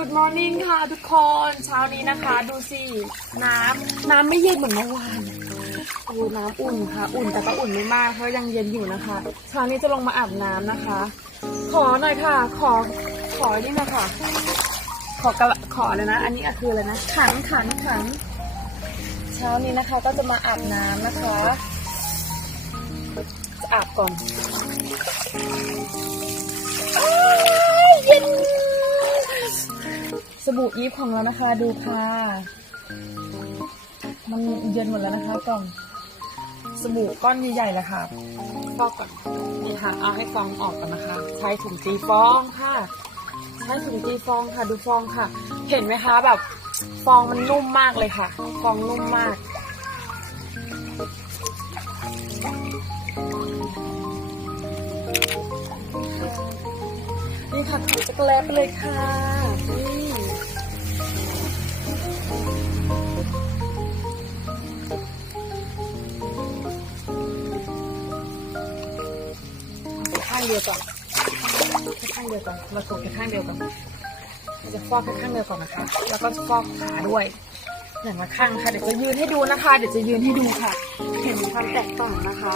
Good morning ค่ะทุกคนเช้านี้นะคะ ดูสิน้ำน้ำไม่เย็นเหมือนเมื่อวานโอ้น้ำอุ่นค่ะ อุ่นแต่ก็อุ่นไม่มากเพราะยังเย็นอยู่นะคะเช้านี้จะลงมาอาบน้ำนะคะ ขอหน่อยค่ะ ขอขอนี่นะคะขอกระขอเลยนะ อันนี้อคืออะไรนะขันขันขันเช้านี้นะคะ ก็จะมาอาบน้ำนะคะอาบก่อน บู่อีฟของเรานะคะ ดูค่ะ มันเย็นหมดแล้วนะคะกล่องสบู่ก้อนใหญ่ๆเลยค่ะฟอกก่อนนี่ค่ะ เอาให้ฟองออกก่อนนะคะ ใช้ถุงตีฟองค่ะ ใช้ถุงตีฟองค่ะ ดูฟองค่ะ เห็นไหมคะแบบ ฟองมันนุ่มมากเลยค่ะ ฟองนุ่มมากนี่ค่ะถูจักรแลไปเลยค่ะนี่าแค่ข้างเดียวก่อนแค่ข้างเดียวก่อนเราถูแค่ข้างเดียวก่อนเราจะฟอกแค่ข้างเดียวก่อนนะคะ แล้วก็ฟอกขาด้วยอย่างละข้างค่ะ เดี๋ยวจะยืนให้ดูนะคะ เดี๋ยวจะยืนให้ดูค่ะ เห็นความแตกต่างนะคะ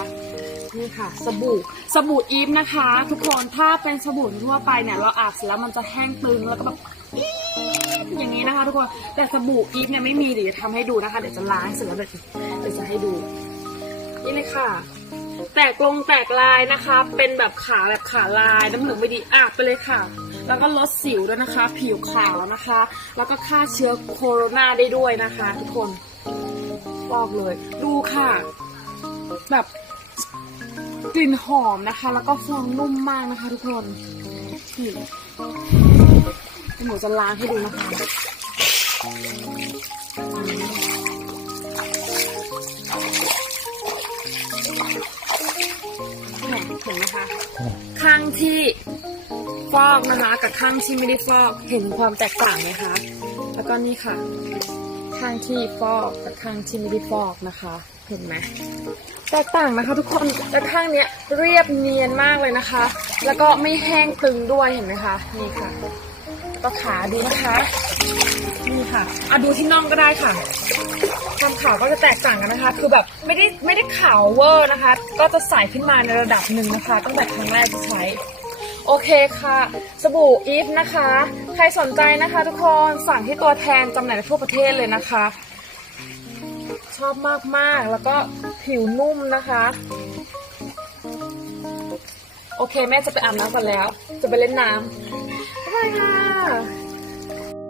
นี่ค่ะสบู่สบู่อีฟนะคะ ทุกคนถ้าเป็นสบู่ทั่วไปเนี่ยเราอาบเสร็จแล้วมันจะแห้งตึงแล้วก็แบบอย่างนี้นะคะ ทุกคนแต่สบู่อีฟเนี่ยไม่มีเดี๋ยวจะทำให้ดูนะคะ เดี๋ยวจะล้างเสร็จแล้วเดี๋ยวจะให้ดู นี่เลยค่ะ แตกลงแตกลายนะคะ เป็นแบบขาแบบขาลายน้ำเหลืองไม่ดีอาบไปเลยค่ะ แล้วก็ลดสิวด้วยนะคะ ผิวขาวนะคะ แล้วก็ฆ่าเชื้อโคโรนาได้ด้วยนะคะ ทุกคนบอกเลย ดูค่ะ แบบกลิ่นหอมนะคะ แล้วก็ฟองนุ่มมากนะคะ ทุกคนนี่หนูจะล้างให้ดูนะคะ เนี่ยเห็นไหมคะ ข้างที่ฟอกนะคะ กับข้างที่ไม่ได้ฟอก เห็นความแตกต่างไหมคะ แล้วก็นี่ค่ะ ข้างที่ฟอกกับข้างที่ไม่ได้ฟอกนะคะ เห็นไหมแตกต่างนะคะ ทุกคนแต่ข้างเนี้ยเรียบเนียนมากเลยนะคะ แล้วก็ไม่แห้งตึงด้วยเห็นไหมคะ นี่ค่ะ ก็ขาดูนะคะนี่ค่ะเอาดูที่น่องก็ได้ค่ะความขาวก็จะแตกต่างกันนะคะ คือแบบไม่ได้ไม่ได้ขาวเวอร์นะคะ ก็จะใสขึ้นมาในระดับหนึ่งนะคะ ตั้งแต่ครั้งแรกที่ใช้ โอเคค่ะ สบู่อีฟนะคะ ใครสนใจนะคะ ทุกคนสั่งที่ตัวแทนจำหน่ายในทั่วประเทศเลยนะคะ ชอบมากมากๆแล้วก็ผิวนุ่มนะคะ โอเคแม่จะไปอาบน้ำกันแล้ว จะไปเล่นน้ำบ๊ายบายค่ะ